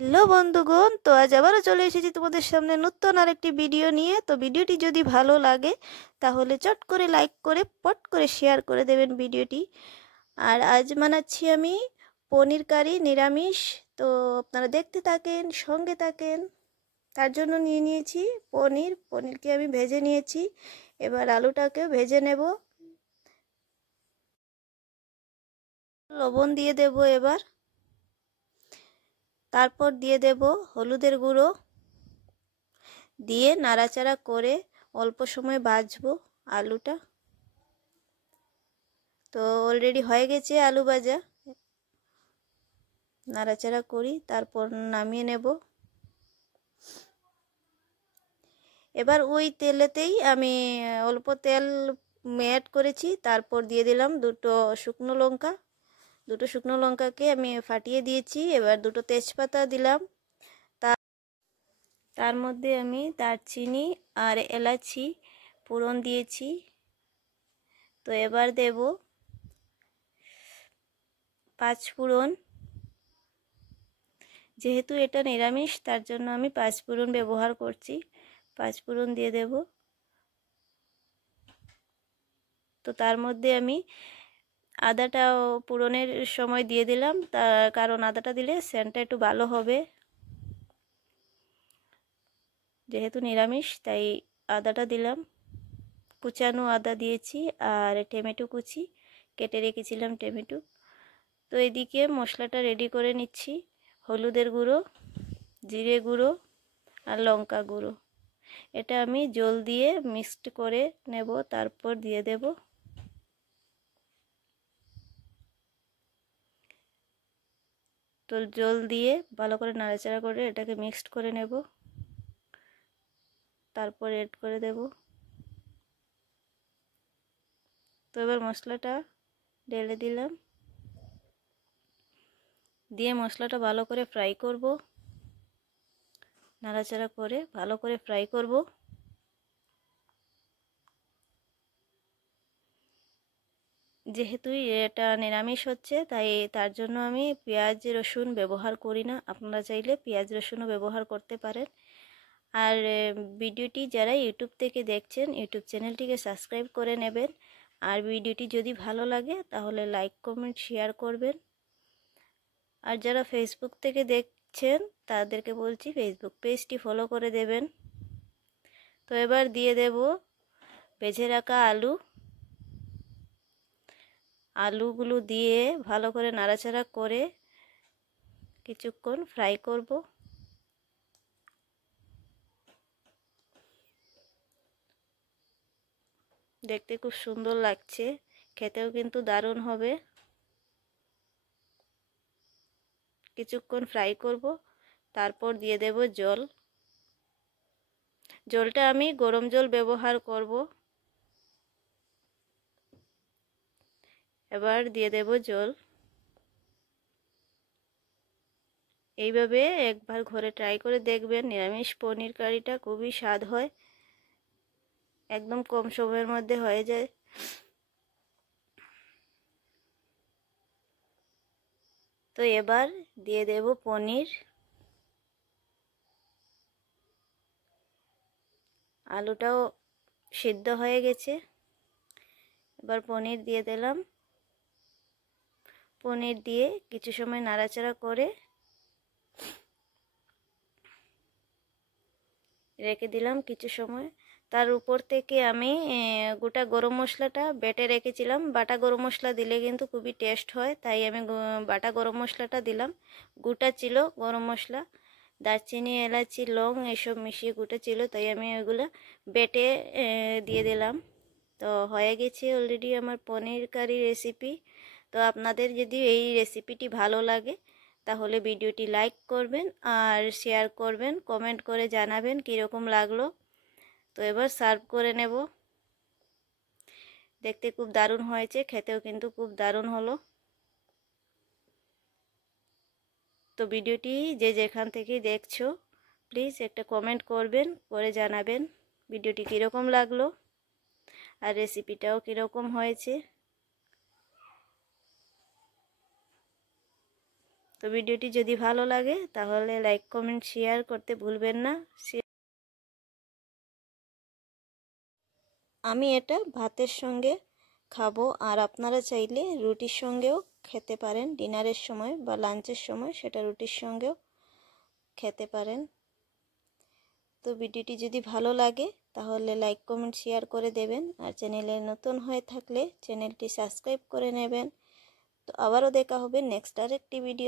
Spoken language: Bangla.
হ্যালো বন্ধুগণ, তো আজ আবারও চলে এসেছি তোমাদের সামনে নতুন আরেকটি ভিডিও নিয়ে। তো ভিডিওটি যদি ভালো লাগে তাহলে চট করে লাইক করে পট করে শেয়ার করে দেবেন ভিডিওটি। আর আজ বানাচ্ছি আমি পনির কারি নিরামিষ। তো আপনারা দেখতে থাকেন, সঙ্গে থাকেন। তার জন্য নিয়ে নিয়েছি পনিরকে আমি ভেজে নিয়েছি। এবার আলুটাকেও ভেজে নেব। লবণ দিয়ে দেব এবার। তারপর দিয়ে দেব হলুদের গুঁড়ো, দিয়ে নাড়াচাড়া করে অল্প সময় ভাজবো আলুটা। তো অলরেডি হয়ে গেছে আলু ভাজা। নাড়াচাড়া করি, তারপর নামিয়ে নেব। এবার ওই তেলেতেই আমি অল্প তেল অ্যাড করেছি, তারপর দিয়ে দিলাম দুটো শুকনো লঙ্কাকে আমি ফাটিয়ে দিয়েছি। এবার দুটো তেজপাতা দিলাম। তার মধ্যে আমি দারচিনি আর এলাচি ফোড়ন দিয়েছি। তো এবার দেব পাঁচফোড়ন। যেহেতু এটা নিরামিষ তার জন্য আমি পাঁচফোড়ন ব্যবহার করছি। পাঁচফোড়ন দিয়ে দেব। তো তার মধ্যে আমি আদাটাও ফোড়নের সময় দিয়ে দিলাম, কারণ আদাটা দিলে সেন্টটা একটু ভালো হবে। যেহেতু নিরামিষ তাই আদাটা দিলাম। কুচানো আদা দিয়েছি আর টমেটো কুচি কেটে রেখেছিলাম টমেটো। তো এদিকে মশলাটা রেডি করে নিচ্ছি। হলুদের গুঁড়ো, জিরে গুঁড়ো আর লঙ্কা গুঁড়ো, এটা আমি জল দিয়ে মিক্সড করে নেব। তারপর দিয়ে দেব। তো জল দিয়ে ভালো করে নাড়াচাড়া করে এটাকে মিক্সড করে নেব। তারপর এড করে দেব। তো এবার মশলাটা ঢেলে দিলাম, দিয়ে মশলাটা ভালো করে ফ্রাই করব। নাড়াচাড়া করে ভালো করে ফ্রাই করব। যেহেতু এটা নিরামিষ হচ্ছে তাই তার জন্য আমি পেঁয়াজ রসুন ব্যবহার করি না। আপনারা চাইলে পেঁয়াজ রসুনও ব্যবহার করতে পারেন। আর ভিডিওটি যারা ইউটিউব থেকে দেখছেন ইউটিউব চ্যানেলটিকে সাবস্ক্রাইব করে নেবেন। আর ভিডিওটি যদি ভালো লাগে তাহলে লাইক কমেন্ট শেয়ার করবেন। আর যারা ফেসবুক থেকে দেখছেন তাদেরকে বলছি ফেসবুক পেজটি ফলো করে দেবেন। তো এবার দিয়ে দেব ভেজে রাখা আলুগুলো দিয়ে ভালো করে নাড়াচাড়া করে কিছুক্ষণ ফ্রাই করব। দেখতে খুব সুন্দর লাগছে, খেতেও কিন্তু দারুণ হবে। কিছুক্ষণ ফ্রাই করব, তারপর দিয়ে দেব জল। জলটা আমি গরম জল ব্যবহার করব। এবার দিয়ে দেব জল। এইভাবে একবার ঘরে ট্রাই করে দেখবেন, নিরামিষ পনির কারিটা খুবই স্বাদ হয়, একদম কম সময়ের মধ্যে হয়ে যায়। তো এবার দিয়ে দেব পনির। আলুটাও সিদ্ধ হয়ে গেছে। এবার পনির দিয়ে দিলাম। পনির দিয়ে কিছু সময় নাড়াচাড়া করে রেখে দিলাম কিছু সময়। তার উপর থেকে আমি গোটা গরম মশলাটা বেটে রেখেছিলাম। বাটা গরম মশলা দিলে কিন্তু খুবই টেস্ট হয়, তাই আমি বাটা গরম মশলাটা দিলাম। গোটা ছিল গরম মশলা, দারচিনি এলাচি লং এসব মিশিয়ে গোটা ছিল, তাই আমি ওইগুলো বেটে দিয়ে দিলাম। তো হয়ে গেছে অলরেডি আমার পনির কারি রেসিপি। তো আপনাদের যদি এই রেসিপিটি ভালো লাগে তাহলে ভিডিওটি লাইক করবেন আর শেয়ার করবেন, কমেন্ট করে জানাবেন কীরকম লাগলো। তো এবার সার্ভ করে নেব। দেখতে খুব দারুণ হয়েছে, খেতেও কিন্তু খুব দারুণ হলো। তো ভিডিওটি যে যেখান থেকে দেখছো প্লিজ একটা কমেন্ট করবেন, করে জানাবেন ভিডিওটি কীরকম লাগলো আর রেসিপিটাও কীরকম হয়েছে। তো ভিডিওটি যদি ভালো লাগে তাহলে লাইক কমেন্ট শেয়ার করতে ভুলবেন না। আমি এটা ভাতের সঙ্গে খাবো, আর আপনারা চাইলে রুটির সঙ্গেও খেতে পারেন। ডিনারের সময় বা লাঞ্চের সময় সেটা রুটির সঙ্গেও খেতে পারেন। তো ভিডিওটি যদি ভালো লাগে তাহলে লাইক কমেন্ট শেয়ার করে দেবেন, আর চ্যানেলে নতুন হয়ে থাকলে চ্যানেলটি সাবস্ক্রাইব করে নেবেন। তো আবারও দেখা হবে নেক্সট আরেকটি ভিডিও।